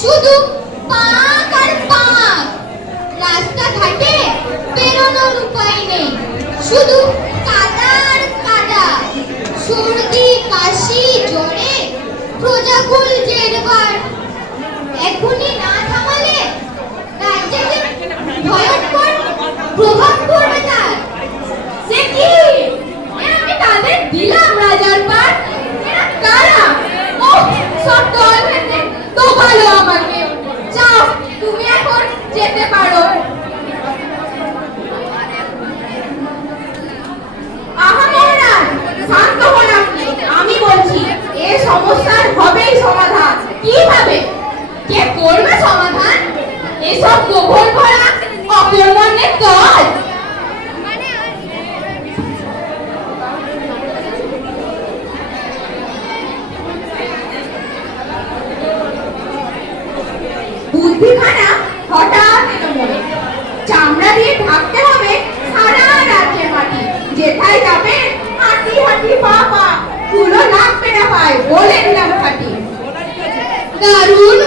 শুধু পাক আর পাক। রাস্তাঘাটে বেরোনোর উপায় নেই, শুধু কাদা আর কাদা। সর্দি কাশি জ্বরে প্রজাকুল জেরবার। এখনই না থামালে রাজ্যে যে ভয়ঙ্কর প্রভাব পড়বে তার। সে কি? আমি তাদের দিলাম রাজার পাট। এরা কারা? ও সব দল ভেঙে তো ভালো আমাকে। যাও, তুমি এখন যেতে পারো। আহা মহারাজ, শান্ত হন আপনি। আমি বলছি এ সমস্যার হবেই সমাধান। কিভাবে? কে করবে সমাধান? এসব গোবর ভরা অকর্মণ্যের দল। বুদ্ধিখানা হঠাৎ এলো মনে। চামড়া দিয়ে ঢাকতে হবে সারা রাজ্যের মাটি। যেথায় যাবে হাঁটি হাঁটি পা পা, ধুলো লাগবে না পায়, বলে দিলাম খাটি। দারুণ